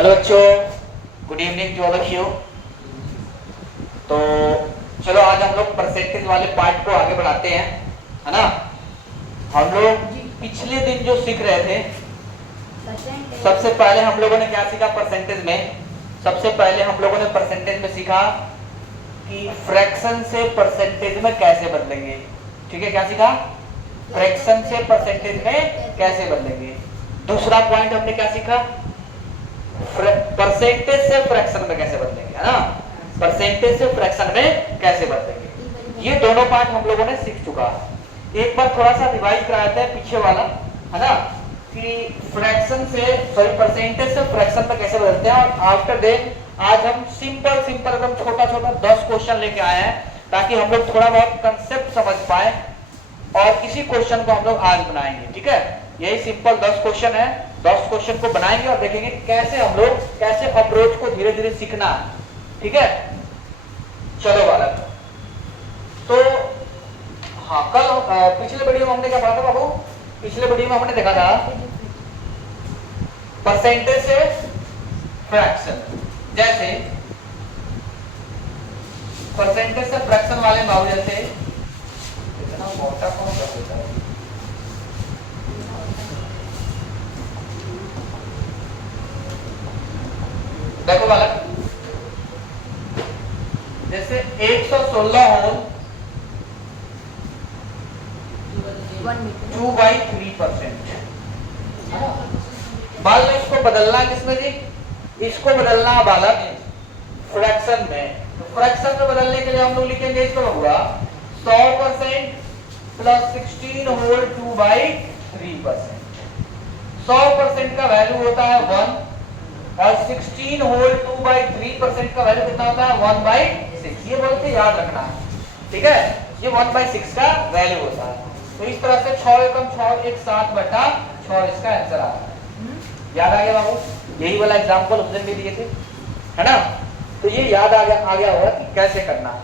Hello बच्चों, good evening to all of you. तो चलो आज हम लोग परसेंटेज वाले पार्ट को आगे बढ़ाते हैं, है ना। हम लोग पिछले दिन जो सीख रहे थे, सबसे पहले हम लोगों ने क्या सीखा परसेंटेज में। सबसे पहले हम लोगों ने परसेंटेज में सीखा कि फ्रैक्शन से परसेंटेज में कैसे बदलेंगे। ठीक है, क्या सीखा? फ्रैक्शन से परसेंटेज में कैसे बदलेंगे। दूसरा पॉइंट हमने क्या सीखा? परसेंटेज से फ्रैक्शन में कैसे बदलेंगे, है ना। परसेंटेज से फ्रैक्शन में कैसे बदलेंगे, ये दोनों पार्ट हम लोगों ने सीख चुका है। एक बार थोड़ा सा रिवाइज कराते हैं पीछे वाला, है ना, कि फ्रैक्शन से परसेंटेज से फ्रैक्शन में कैसे बदलते हैं। और आफ्टर दैट आज हम सिंपल एकदम छोटा 10 क्वेश्चन लेके आए हैं, ताकि हम लोग थोड़ा बहुत कंसेप्ट समझ पाए। और इसी क्वेश्चन को हम लोग आज बनाएंगे। ठीक है, यही सिंपल 10 क्वेश्चन है। 10 क्वेश्चन को बनाएंगे और देखेंगे कैसे हम लोग कैसे अप्रोच को धीरे धीरे सीखना है। ठीक है, चलो बालक। तो हाँ, कल पिछले वीडियो में हमने क्या पढ़ा था बाबू? पिछले वीडियो में हमने देखा था परसेंटेज से फ्रैक्शन। जैसे परसेंटेज से फ्रैक्शन वाले बाबू, जैसे इतना मोटा कौन कर देता है। देखो बालक, जैसे 116 होल 2/3%। मान लो इसको बदलना किसमें जी? इसको बदलना बालक फ्रैक्शन में। तो फ्रैक्शन में बदलने के लिए हम लोग लिखेंगे इसको होगा 100% प्लस 16 होल 2/3%। 100% का वैल्यू होता है 1 और 16 होल 2/3% का वैल्यू कितना होता है? 1/6। ये बोल के याद रखना है, ठीक है। ये 1/6 का वैल्यू होता है। तो इस तरह से 6 एकम 6 एक 7/6 इसका आंसर आ रहा है। याद आ गया बाबू? यही वाला एग्जांपल उस दिन भी दिए थे, है ना। तो ये याद आ गया होगा कि कैसे करना है।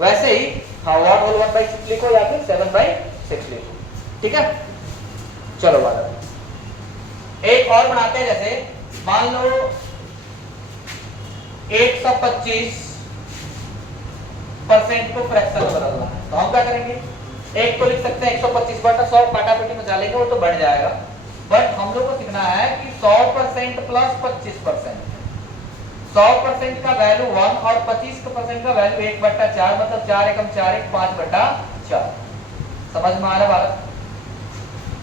वैसे ही हाँ, 1 होल 1/6 लिखो या फिर 7/6 लिखो। ठीक है, चलो बालक एक और बनाते हैं। जैसे मान लो 125% को फ्रैक्शन में बदलना है, तो हम क्या करेंगे? एक तो लिख सकते हैं 125/100, काटापीटी में डालेंगे वो तो बढ़ जाएगा। बट हम लोग को सीखना है कि 100% प्लस 25%। 100% का वैल्यू 1 और 25% का वैल्यू 1/4, मतलब 4 एकम 4 एक 5/4। समझ में आ रहा है बालक?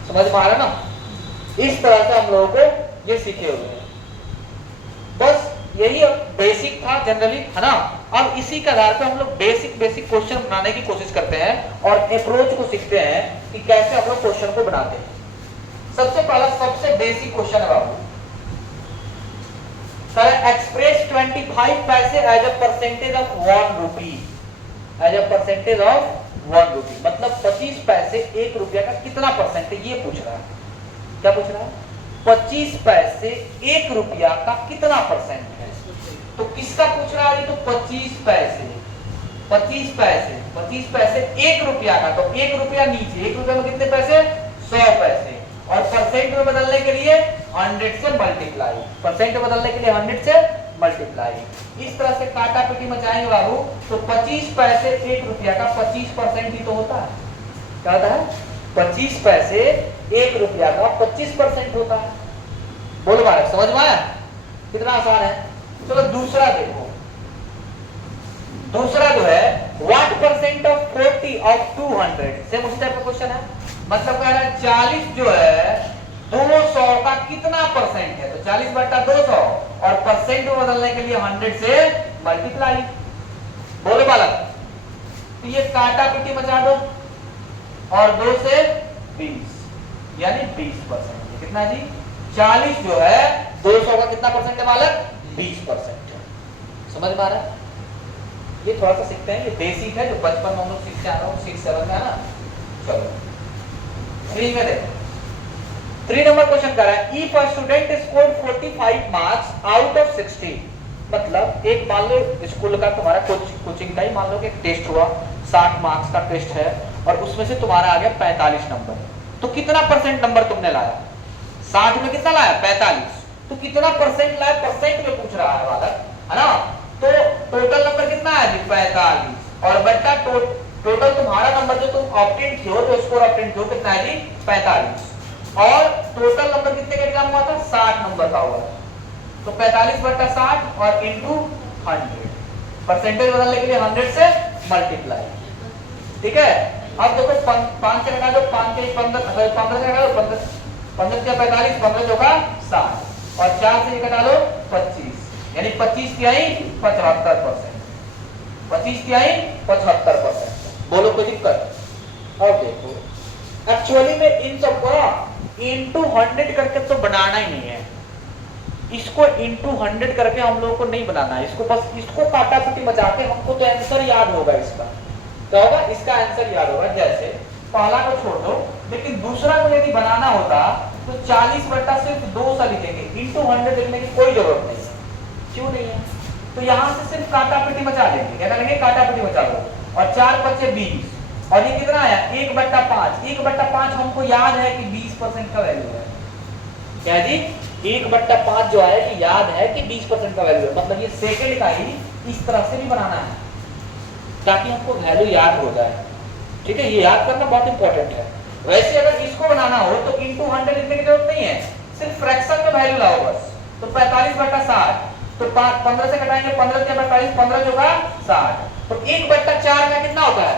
समझ में आ रहा ना? इस तरह से हम लोगों को ये सीखे हुए हैं। बस यही बेसिक था जनरली, है ना। अब इसी के आधार पे हम लोग बेसिक क्वेश्चन बनाने की कोशिश करते हैं और अप्रोच को सीखते हैं कि कैसे हम लोग क्वेश्चन को बनाते हैं। सबसे पहला सबसे बेसिक क्वेश्चन है बाबू, सर एक्सप्रेस 25 पैसे as a percentage of 1 rupee. As a percentage of 1 rupee मतलब 25 पैसे 1 रुपया का कितना परसेंट है, ये पूछ रहा है। क्या पूछ रहा है? 25 पैसे 1 रुपया का कितना परसेंट है। तो किसका पूछ रहा है? तो 25 पैसे 1 रुपया का। तो 1 रुपया नीचे, 1 रुपया में कितने पैसे? 100 पैसे। और परसेंट में बदलने के लिए 100 से मल्टीप्लाई। परसेंट में बदलने के लिए 100 से मल्टीप्लाई। इस तरह से काटा पीटी मचाएंगे बाबू। तो 25 पैसे 1 रुपया का 25% ही तो होता है। क्या होता है? 25 पैसे 1 रुपया का 25% होता है। बोलो बालक, समझ में आया? कितना आसान है। चलो दूसरा देखो। दूसरा जो है what percent of 40 of 200। Same उसी टाइप का क्वेश्चन है। मतलब कह रहा है 40 जो है 200 का कितना परसेंट है। तो 40/200 और परसेंट में बदलने के लिए 100 से मल्टीप्लाई। बोलो बालक, तो ये काटा पीटी मचा दो और 2 से 20 यानी 20%। कितना जी? 40 जो है 200 का कितना परसेंट है बालक? 20%। समझ में आ रहा है? ये थोड़ा सा सीखते हैं, ये बेसिक है जो बचपन में हम लोग सीखते आ रहे हो, 6-7 में है ना। चलो 3 में देखो। 3 नंबर क्वेश्चन कर रहा है if a student scored 45 marks out of 60। मतलब एक मान लो स्कूल का तुम्हारा कोचिंग का ही मान लो कि एक टेस्ट हुआ, 60 मार्क्स का टेस्ट है और उसमें से तुम्हारा आ गया 45 नंबर। तो कितना परसेंट नंबर तुमने लाया? 60 में कितना लाया? 45। तो कितना परसेंट लाए, परसेंट में पूछ रहा है बालक, है ना। तो टोटल नंबर कितना है जी 45, और बट्टा टोटल तुम्हारा नंबर जो तुम ऑप्टेंट किए हो, जो स्कोर ऑप्टेंट किए हो, कितना है जी 45, और टोटल नंबर कितने का एग्जाम हुआ था 60 नंबर का हुआ। तो 45 बट्टा 60 और इंटू 100, परसेंटेज बदलने के लिए 100 से मल्टीप्लाई, ठीक है। अब देखो 5 से घटा दो, 5 के 15 से घटा दो 15, 15 से 45, 15 का 60, और 4 से घटा लो 25, यानी 25 तिहाई 75%, 25 तिहाई 75%। बोलो कोई दिक्कत? अब देखो एक्चुअली में इन सबको इंटू 100 करके तो बनाना ही नहीं है, इसको इंटू 100 करके हम लोगों को नहीं बनाना है, इसको बस इसको काटाकुटी बचा के हमको तो आंसर याद होगा इसका, क्या होगा, इसका आंसर याद होगा। जैसे पहला को छोड़ दो, लेकिन दूसरा को यदि बनाना होता तो 40 बट्टा सिर्फ 2 सा लिखेंगे, इंटू 100 लिखने की कोई जरूरत नहीं है, क्यों नहीं है। तो यहाँ से सिर्फ काटापीटी बचा लेंगे, क्या करेंगे, काटापीटी बचा लो, और 4 बच्चे 20, और ये कितना आया 1 बट्टा 5, 1 बट्टा 5 हमको याद है कि 20% का वैल्यू है, क्या जी 1 बट्टा 5 जो है कि याद है कि 20% का वैल्यू है, मतलब ये सेकंड का ही इस तरह से भी बनाना है ताकि हमको वैल्यू याद हो जाए, ठीक है, ये याद करना बहुत इंपॉर्टेंट है। वैसे अगर इसको बनाना हो तो इंटू 100 लिखने की जरूरत नहीं है, सिर्फ फ्रैक्शन में वैल्यू लाओ बस। तो 45 बट्टा 60, तो 15 से घटाएंगे 15 से 45, 15 जो का 60, तो 1 बट्टा 4 का कितना होता है,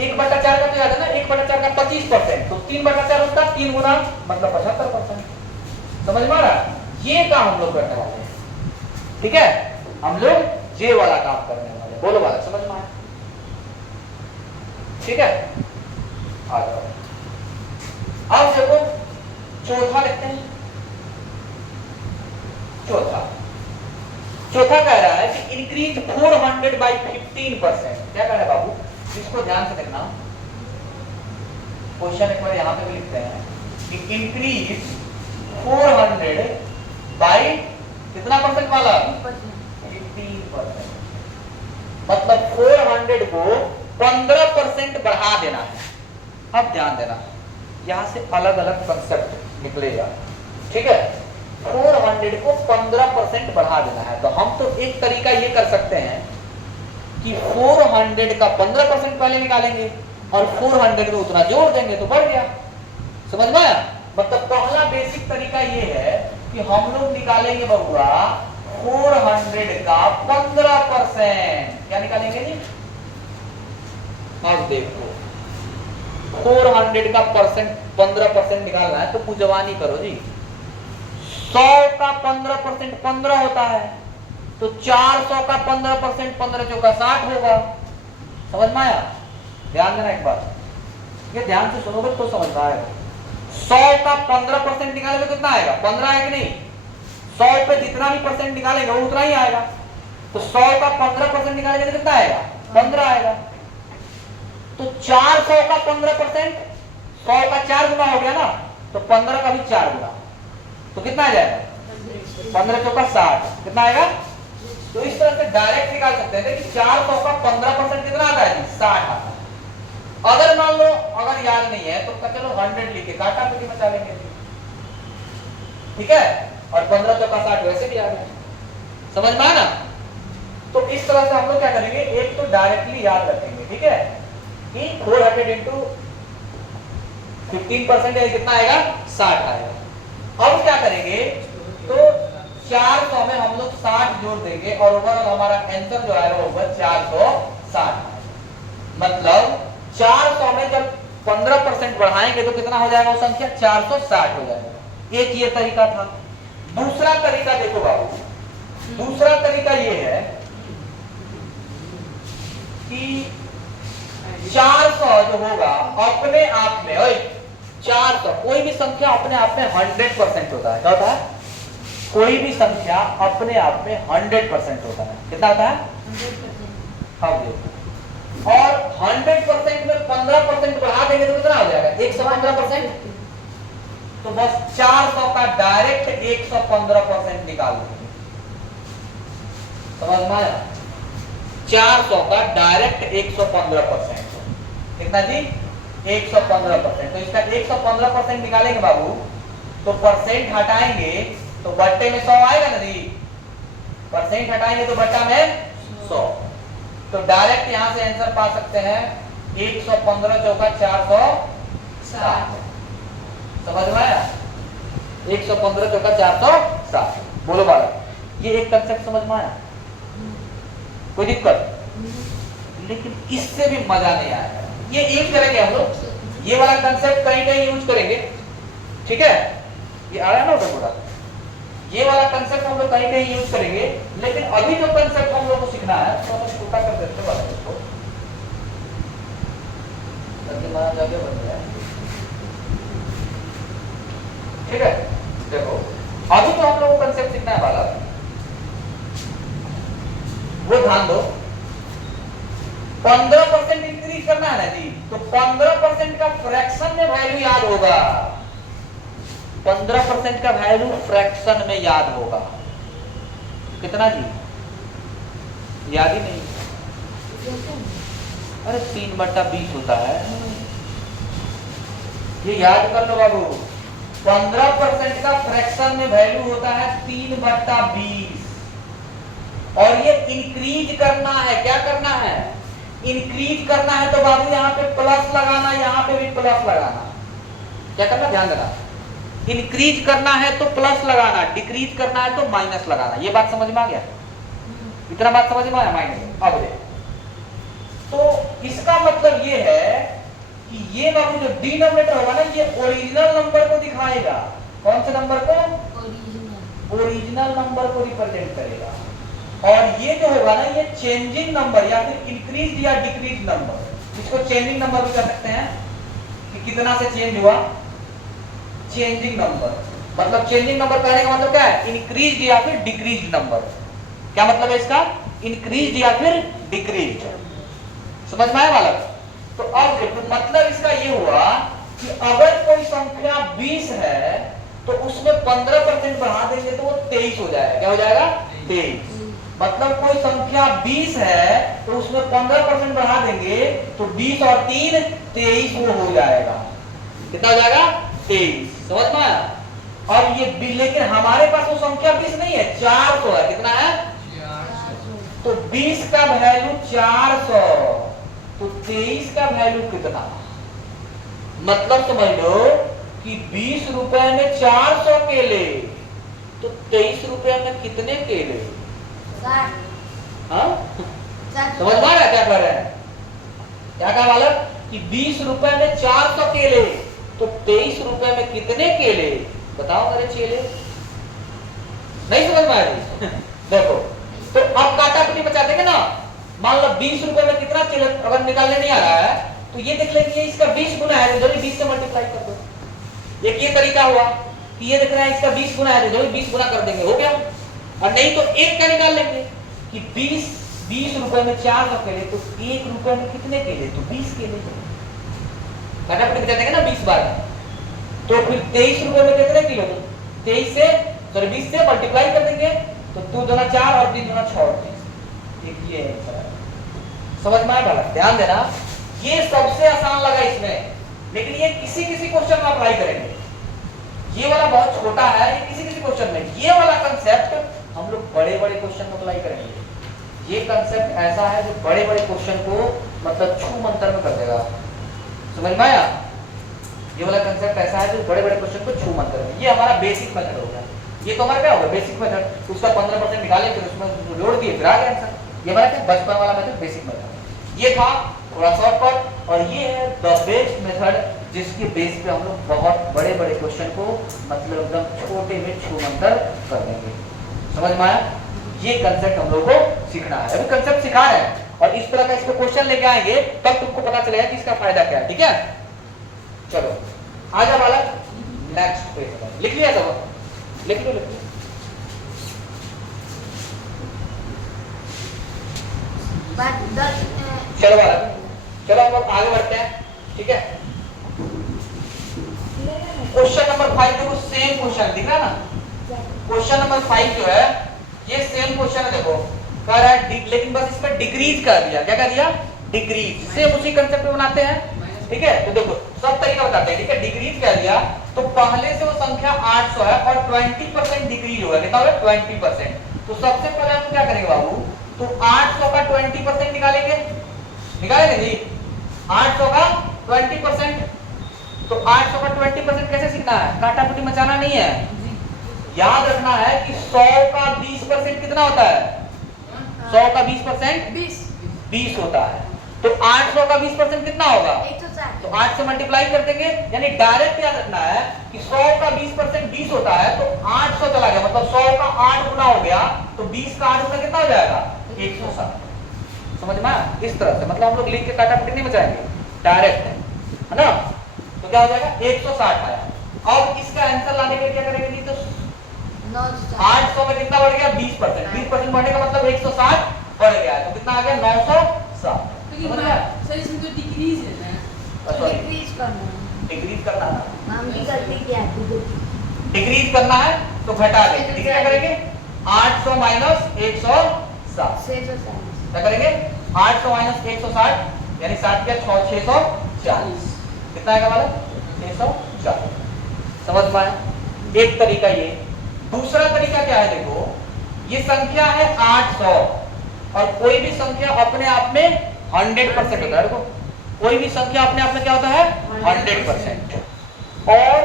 1 बट्टा 4 का तो याद है ना, 1 बट्टा 4 का 25%, तो 3 बट्टा 4 उसका 3 गुना मतलब 75%। समझ में आ रहा? ये काम हम लोग करने वाले हैं, ठीक है, हम लोग ये वाला काम करने वाले। बोलो वाला समझ में आया? ठीक है, आ जाओ। अब देखो चौथा लिखते हैं। चौथा कह रहा है कि इंक्रीज 400 बाई 15%। क्या कह रहा है बाबू, इसको ध्यान से देखना, क्वेश्चन एक बार यहां पे भी लिखते हैं कि इंक्रीज 400 बाई कितना परसेंट वाला, 15%, मतलब 400 को 15% बढ़ा देना है। अब ध्यान देना, यहां से अलग अलग कंसेप्ट निकलेगा, ठीक है। 400 को 15% बढ़ा देना है, तो हम तो एक तरीका ये कर सकते हैं कि 400 का 15% पहले निकालेंगे और 400 में उतना जोड़ देंगे तो बढ़ गया। समझ में आया? मतलब पहला बेसिक तरीका ये है कि हम लोग निकालेंगे बबुआ 400 का 15%। क्या निकालेंगे जी? अब देखो 400 का 15% निकालना है तो कुछ जवानी करो जी। 100 का 15% 15 होता है, तो 400 का 15% 15 चौका 60 होगा। समझ में आया? ध्यान देना एक बात, ये ध्यान से सुनोगे तो समझ में आएगा। 100 का 15% निकालेंगे तो कितना आएगा? 15 आएगा कि नहीं? 100 पे जितना भी परसेंट निकालेंगे वो उतना ही आएगा। तो 100 का 15% निकालेंगे तो कितना आएगा? 15 आएगा। तो 400 का 15%, 100 का 4 गुना हो गया ना, तो 15 का भी 4 गुना, तो कितना आ जाएगा? 15 चौका 60, कितना आएगा? तो इस तरह से डायरेक्ट निकाल सकते हैं कि 400 का 15% कितना आता है? 60 आता है। अगर मान लो अगर याद नहीं है तो चलो 100 लिख के काटा पीटी मचा लेंगे, ठीक है, और 15 चौका 60 वैसे भी आ गया। समझ में आया ना? तो इस तरह से हम लोग क्या करेंगे, एक तो डायरेक्टली याद रखेंगे, ठीक है, कि 400 इंटू 15% है कितना आएगा? 60 आएगा। अब क्या करेंगे, तो 400 में हम लोग 60 जोड़ देंगे और ओवरऑल हमारा आंसर जो आएगा वो होगा 460। मतलब 400 में जब 15% बढ़ाएंगे तो कितना हो जाएगा वो संख्या? 460 हो जाएगा। एक ये तरीका था। दूसरा तरीका देखो बाबू, दूसरा तरीका ये है कि 400 जो होगा अपने आप में, 400 कोई भी संख्या अपने आप में 100% होता है। क्या होता है? कोई भी संख्या अपने आप में 100% होता है। कितना होता है? 100%। हाँ देखो, और 100% में 15% बढ़ा देंगे तो कितना हो जाएगा? 115%। तो बस 400 का डायरेक्ट 115% निकाल देंगे। समझ में आया? 400 का डायरेक्ट 115%, कितना जी? 115%। तो इसका 115% निकालेंगे बाबू, तो परसेंट हटाएंगे तो बट्टे में 100 आएगा ना दी, परसेंट हटाएंगे तो बट्टा में 100। तो डायरेक्ट यहां से आंसर पा सकते हैं 115 चौका 460। समझ में आया? 115 चौका 460। बोलो बालक, ये एक कंसेप्ट समझ में आया? कोई दिक्कत? लेकिन इससे भी मजा नहीं आएगा। ये यूज करेंगे हम लोग, ये वाला कंसेप्ट कहीं कहीं यूज करेंगे, ठीक है? ये आ रहा है ना थोड़ा, ये वाला कंसेप्ट हम लोग कहीं कहीं यूज करेंगे। लेकिन अभी जो कंसेप्ट हम लोग को सीखना है तो हम छोटा कर देते हैं इसको, ताकि हमारा जगह बन जाए, ठीक है? देखो अभी तो हम लोग को कंसेप्ट सीखना है बालक, वो ध्यान दो। 15% इंक्रीज करना है ना जी, तो 15% का फ्रैक्शन में वैल्यू याद होगा। 15% का वैल्यू फ्रैक्शन में याद होगा। कितना जी? याद ही नहीं। अरे 3/20 होता है, ये याद कर लो बाबू। 15% का फ्रैक्शन में वैल्यू होता है 3/20, और ये इंक्रीज करना है। क्या करना है? इंक्रीज करना है। तो बाबू यहाँ पे प्लस लगाना, यहाँ पे भी प्लस लगाना। क्या करना? ध्यान देना। इंक्रीज करना है तो प्लस लगाना, डिक्रीज करना है तो माइनस लगाना। ये बात समझ में आ गया? इतना बात समझ में आया? माइनस। अब देखो, तो इसका मतलब ये है कि ये बाबू जो डिनोमिनेटर होगा ना, ये ओरिजिनल नंबर को दिखाएगा। कौन से नंबर को? ओरिजिनल नंबर को रिप्रेजेंट करेगा। और ये जो होगा ना, ये चेंजिंग नंबर या फिर इंक्रीज या डिक्रीज नंबर, इसको चेंजिंग नंबर भी कह सकते हैं कि कितना से चेंज हुआ। चेंजिंग नंबर मतलब, चेंजिंग नंबर कहने का मतलब क्या है? इंक्रीज या फिर डिक्रीज नंबर। क्या मतलब है इसका? इंक्रीज या फिर डिक्रीज। समझ में आया बालक? तो अब देखो, मतलब इसका ये हुआ कि अगर कोई संख्या 20 है तो उसमें 15% बढ़ा देंगे तो वो 23 हो जाएगा। क्या हो जाएगा? 23। मतलब कोई संख्या 20 है तो उसमें 15% बढ़ा देंगे तो 20 और 3 23 वो हो जाएगा। कितना हो जाएगा? 23। समझ में आया? और ये लेकिन हमारे पास वो संख्या 20 नहीं है, 400 है। कितना है? 400। तो 20 का वैल्यू 400, तो 23 का वैल्यू कितना? मतलब समझ लो कि 20 रुपए में 400 केले, तो 23 रुपए में कितने केले? हाँ? समझ में आ रहा है क्या कर रहे हैं? क्या कहा बालक? कि 20 रुपए में 400 केले, तो 23 रुपए में कितने केले? बताओ मेरे चेले। नहीं समझ में आ रही? देखो, तो अब काटाकुटी बचा देंगे ना। मान लो 20 रुपए में कितना केले अगर निकालने नहीं आ रहा है, तो ये देख लेंगे इसका 20 गुना है, तो 20 से मल्टीप्लाई कर दो। एक ये तरीका हुआ कि ये देख रहा है इसका 20 गुना है, तो 20 गुना कर देंगे, हो गया। और नहीं तो एक का निकाल लेंगे कि 20 रुपए में 400 केले, तो 1 रुपए में कितने केले? तो 20 केले। काटाकुटी बचा देंगे ना 20 बार, तो फिर 23 रुपए में कितने किलो? 23 से 20 से मल्टीप्लाई कर देंगे, तो 2 दूना 4 और 3 दूना 6। एक ये आंसर है। समझ में आया? ध्यान देना, ये सबसे आसान लगा इसमें, लेकिन ये किसी किसी क्वेश्चन में अप्लाई करेंगे। ये वाला बहुत छोटा है, ये किसी किसी क्वेश्चन में। ये वाला कंसेप्ट हम लोग बड़े बड़े क्वेश्चन में अप्लाई करेंगे। ये कंसेप्ट ऐसा है जो बड़े बड़े क्वेश्चन को मतलब छू मंतर में कर देगा। समझ में आया? ये वाला कंसेप्ट ऐसा है जो बड़े बड़े क्वेश्चन को छू मंतर में। ये हमारा बेसिक मेथड हो गया। ये तो हमारा क्या होगा? Basic method. उसका 15% निकाले, फिर उसमें जोड़ दिए, फिर आ गया आंसर। ये हमारा क्या? बचपन वाला मेथड, बेसिक मेथड। ये था थोड़ा शॉर्टकट, और ये है द बेस्ट मेथड, जिसके बेस पे हम लोग बहुत बड़े बड़े क्वेश्चन को मतलब एकदम छोटे में छू मंतर कर देंगे। समझ में आया? ये कंसेप्ट हम लोग को सीखना है। अभी कंसेप्ट सिखा रहे हैं, और इस तरह का इस पे क्वेश्चन लेके आएंगे, तब तुमको पता चलेगा कि इसका फायदा क्या है। ठीक है? चलो आजा बालक, नेक्स्ट पेज लिख लिया सब? लिख लो, लिख लो। चलो बालक, चलो हम लोग आगे बढ़ते हैं। ठीक है? क्वेश्चन नंबर 5 देखो, सेम क्वेश्चन दिख रहा है ना? क्वेश्चन नंबर 5 जो है ये सेम क्वेश्चन है। देखो कह रहा है लेकिन बस इसमें डिक्रीज कर दिया। क्या कर दिया? डिक्रीज। सेम उसी कंसेप्ट पे बनाते हैं। ठीक है? तो देखो सब तरीका बताते हैं। ठीक है? डिक्रीज कर दिया तो पहले से वो संख्या 800 है और 20% डिक्रीज होगा, कितना होगा 20%। तो सबसे पहले हम क्या करेंगे बाबू, तो 800 का 20% निकालेंगे, निकालेंगे जी 800 का 20%। तो 800 का 20% कैसे सीखना है, काटाकुटी मचाना नहीं है, याद रखना है कि 100 का 20% कितना होता है, 100 का 20% 20 होता है। तो 800 का 20% कितना होगा, 160। तो 8 से मल्टीप्लाई कर देंगे, यानी डायरेक्ट याद रखना है कि 100 का 20% 20 होता है, तो 800 चला गया, मतलब 100 का 8 गुना हो गया, तो 20 का 8 गुना कितना हो जाएगा 160। समझ में आया? इस तरह से मतलब हम लोग लिख के काटाकुटी नहीं बचाएंगे, डायरेक्ट है ना। तो क्या हो जाएगा 160 आया। अब इसका आंसर लाने के लिए क्या करेंगे जी, तो 800 में कितना बढ़ गया 20%, 20% बढ़ने का मतलब 160 बढ़ गया, तो कितना आ गया 960। सर इसमें तो डिक्रीज है ना, डिक्रीज करना है। डिक्रीज करना है, हम भी गलती क्या है, डिक्रीज करना है तो घटा देंगे, ठीक है क्या करेंगे 800 माइनस 160, 640। क्या करेंगे 800 माइनस 160 यानी 60 क्या 640, कितना आएगा हमारा 640। समझ में आया? एक तरीका ये। दूसरा तरीका क्या है, देखो ये संख्या है 800 और कोई भी संख्या अपने आप में 100% होता है, देखो कोई भी संख्या अपने आप में क्या होता है 100%, और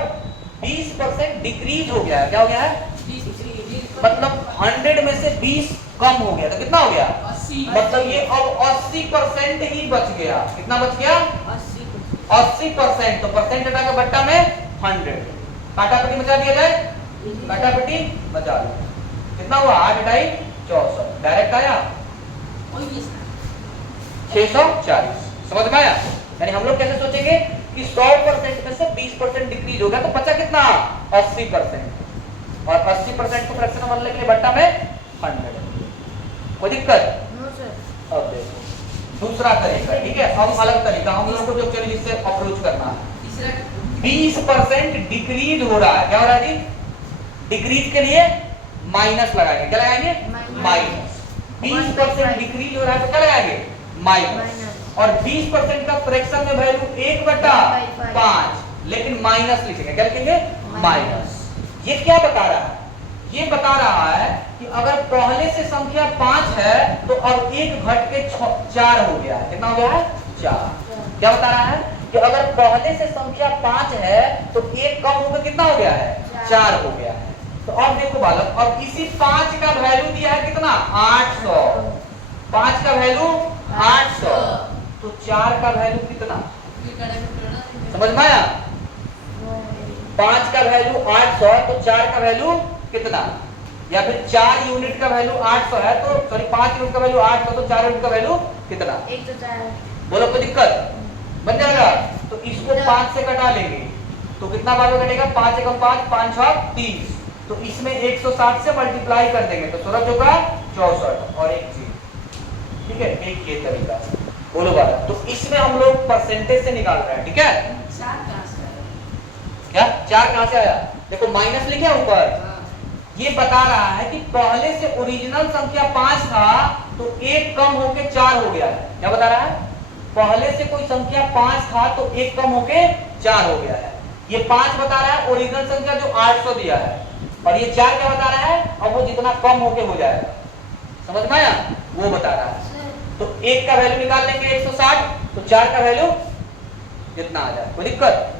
20% डिक्रीज हो गया है, क्या हो गया है, मतलब 100 में से 20 कम हो गया, तो कितना हो गया 80, मतलब ये अब 80% ही बच गया, कितना बच गया 80%। तो परसेंट हटा के बट्टा में 100, काटाकुटी मचा दिया जाए, काटाकुटी मचा लो, कितना हुआ 8 × 64, डायरेक्ट आया 640। समझ में आया? यानी हम लोग कैसे सोचेंगे कि 100% में से 20% डिक्रीज हो गया, तो बचा कितना 80%, और 80% को फ्रैक्शन में बदलने के लिए बट्टा में 100। कोई दिक्कत? अब देखो दूसरा तरीका, ठीक है, अब अलग तरीका हम लोग को जो चलिए इससे अप्रोच करना है। 20% डिक्रीज हो रहा है, क्या हो रहा है जी, डिक्रीज के लिए माइनस लगाएंगे, क्या लगाएंगे माइनस। 20% डिक्रीज हो रहा है तो क्या लगाएंगे माइनस, और 20% का फ्रैक्शन में वैल्यू 1/5, लेकिन माइनस लिखेंगे, क्या लिखेंगे माइनस। ये क्या बता रहा है, ये बता रहा है कि अगर पहले से संख्या 5 है तो अब 1 घट के 4 हो गया है, कितना हो गया है 4। क्या बता रहा है कि अगर पहले से संख्या 5 है तो 1 कम होकर कितना हो गया है 4 हो गया है। तो अब देखो बालक, अब इसी 5 का वैल्यू दिया है कितना 800, 5 का वैल्यू 800, तो 4 का वैल्यू कितना, समझ में आया? 5 का वैल्यू 800 तो 4 का वैल्यू कितना, या फिर 4 यूनिट का वैल्यू 800 है तो सॉरी 5 यूनिट का वैल्यू 800 तो 4 यूनिट का वैल्यू कितना, 104। बोलो कोई दिक्कत बन जाएगा। तो इसको 5 से घटा लेंगे तो कितना बार में घटेगा 5 × 5 5 × 6 30, तो इसमें 160 से मल्टीप्लाई कर देंगे तो सूरज होगा 64 और एक चीज, ठीक है, एक ये तरीका। बोलो बात, तो इसमें हम लोग परसेंटेज से निकाल रहे हैं, ठीक है। 4 कहां से आया, क्या 4 कहां से आया, देखो माइनस लिखे ऊपर, ये बता रहा है कि पहले से ओरिजिनल संख्या 5 था तो 1 कम होके 4 हो गया है। क्या बता रहा है, पहले से कोई संख्या 5 था तो 1 कम होके 4 हो गया है। ये 5 बता रहा है ओरिजिनल संख्या जो 800 दिया है, और ये 4 क्या बता रहा है, अब वो जितना कम होके हो जाएगा, समझ में आया, वो बता रहा है। तो 1 का वैल्यू निकाल लेंगे 160, तो 4 का वैल्यू कितना आ जाए, कोई दिक्कत?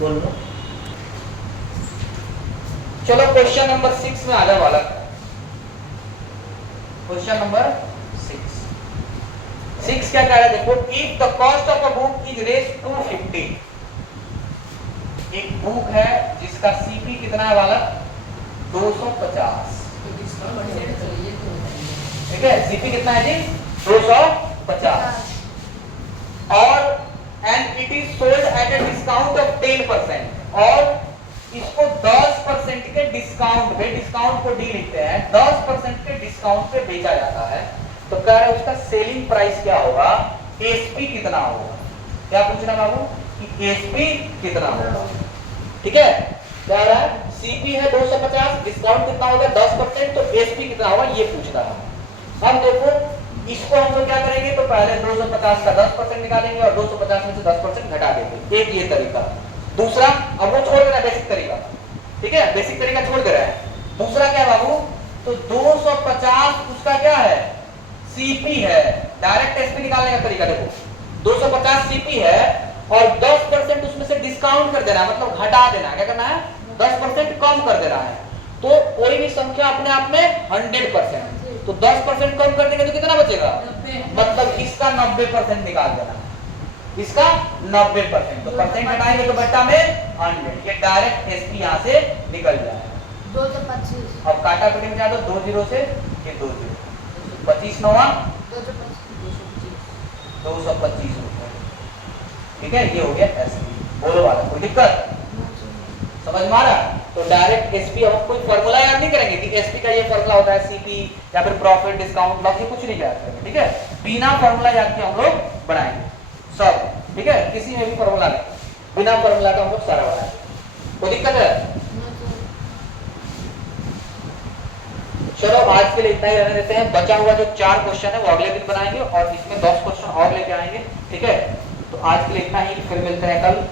बोल लो। चलो क्वेश्चन नंबर 6 में आ जाओ वाला, क्वेश्चन नंबर 6 क्या कह रहा है, देखो if the cost of a book is रेस 250, एक बुक है जिसका सीपी कितना है वाला 250, ठीक है, सीपी कितना है जी 250, और and it is sold at a discount of 10%, और इसको 10% के डिस्काउंट पे, डिस्काउंट को डी लिखते हैं, 10% के डिस्काउंट पे बेचा जाता है। तो कह रहा है उसका सेलिंग प्राइस क्या होगा, एसपी कितना होगा, क्या पूछना बाबू कि एसपी कितना होगा, ठीक है। कह रहा है सीपी है 250, डिस्काउंट कितना होगा 10%, तो एसपी कितना होगा ये पूछ रहा है। हम देखो इसको हम लोग क्या करेंगे, तो पहले 250 का 10% निकालेंगे और 250 में से 10% घटा देंगे। एक ये तरीका। दूसरा, अब वो छोड़ देना बेसिक तरीका, ठीक है, बेसिक तरीका छोड़ दे रहा है। दूसरा क्या बाबू, तो 250 उसका क्या है, सीपी है। डायरेक्ट एसपी निकालने का तरीका देखो, 250 सीपी है और 10% उसमें से डिस्काउंट कर देना है, मतलब घटा देना है। क्या करना है, 10% कम कर देना है। तो कोई भी संख्या अपने आप में 100%, तो 10% कम कर देंगे तो कितना बचेगा, 90। मतलब इसका 90% निकाल देना, इसका 90%। तो परसेंट हटाएंगे तो बट्टा में 100, ये डायरेक्ट एसपी यहाँ से निकल जाएगा। 225 अब काटा कटिंग में जा दो, 2 0 से ये 2 0, 25 9 225 रुपए, ठीक है, ये हो गया एसपी। बोलो वाला कोई दिक्कत समझ में आ रहा? तो डायरेक्ट एसपी हम कोई फार्मूला याद नहीं करेंगे कि एसपी का ये फार्मूला होता है सीपी या फिर प्रॉफिट डिस्काउंट लॉस, ये कुछ नहीं याद करेंगे, ठीक है। बिना फार्मूला याद के हम लोग बनाएंगे सब, ठीक है, किसी में भी फार्मूला नहीं, बिना फार्मूला का हम लोग सारा बनाएंगे। कोई दिक्कत है? चलो आज के लिए इतना ही रहने देते हैं। बचा हुआ जो 4 क्वेश्चन है वो अगले दिन बनाएंगे और इसमें 10 क्वेश्चन और लेके आएंगे, ठीक है। तो आज के लिए इतना ही, फिर मिलते हैं कल।